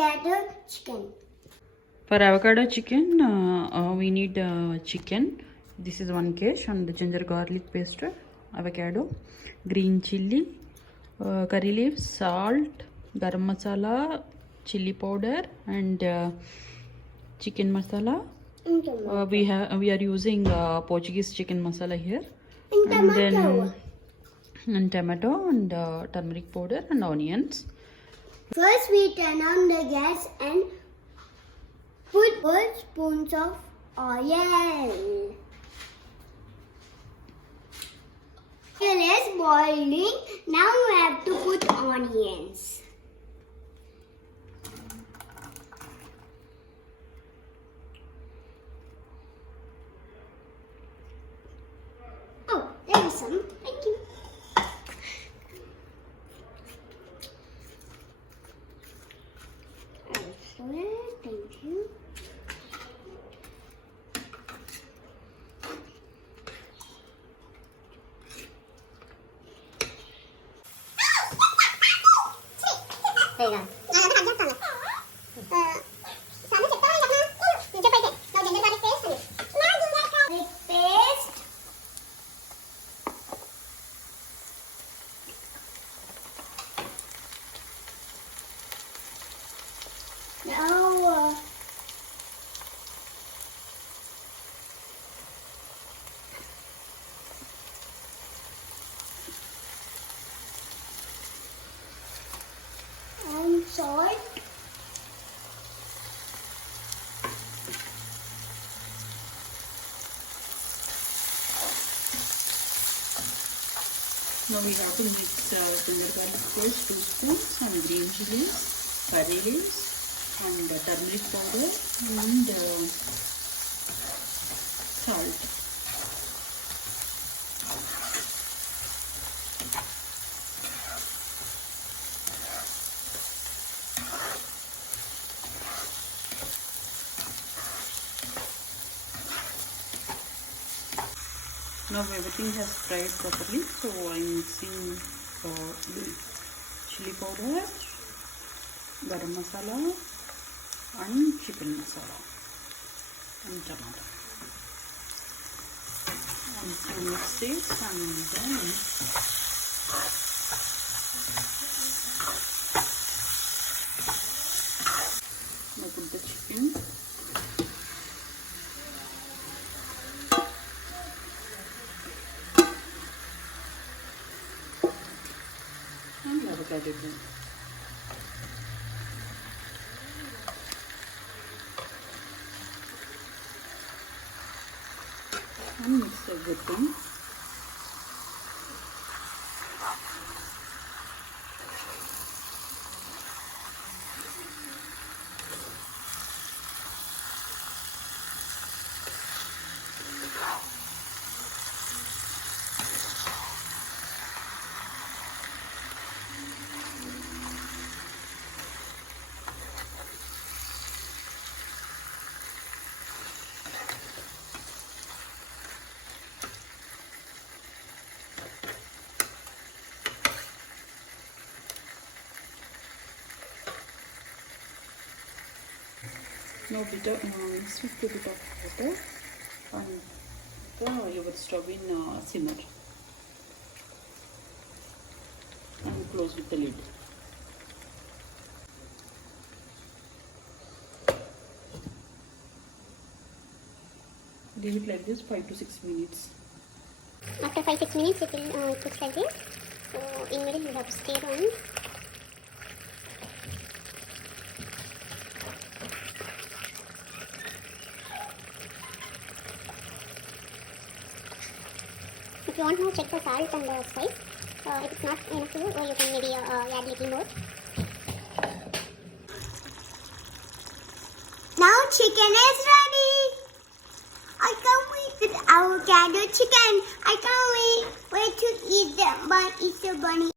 avocado chicken. For avocado chicken, we need chicken. This is 1 kg and the ginger garlic paste, avocado, green chilli, curry leaves, salt, garam masala, chili powder, and chicken masala. We are using Portuguese chicken masala here, and then tomato and turmeric powder and onions. First, we turn on the gas and put 4 spoons of oil. Oil is boiling. Now we have to put onions. Oh, there is some. Thank you. Thank you. There you go. Now, and salt. Now we have to mix ginger garlic paste 2 spoons and green chilies, curry leaves, and turmeric powder and salt. Now everything has fried properly, so I'm mixing the chili powder, garam masala, and chicken masala and tomato. And so mix it and then now put the chicken. And avocado. And mix everything. Now mix with a bit of water and your stove in simmer and close with the lid. Leave it like this 5 to 6 minutes. After 5-6 minutes, it will cook like this. So in middle, you have to stir on. If you want more, check the salt and the spice. If it's not enough to you, or you can maybe add a little more. Now chicken is ready. I can't wait with avocado chicken. I can't wait to eat them, but it's so bunny.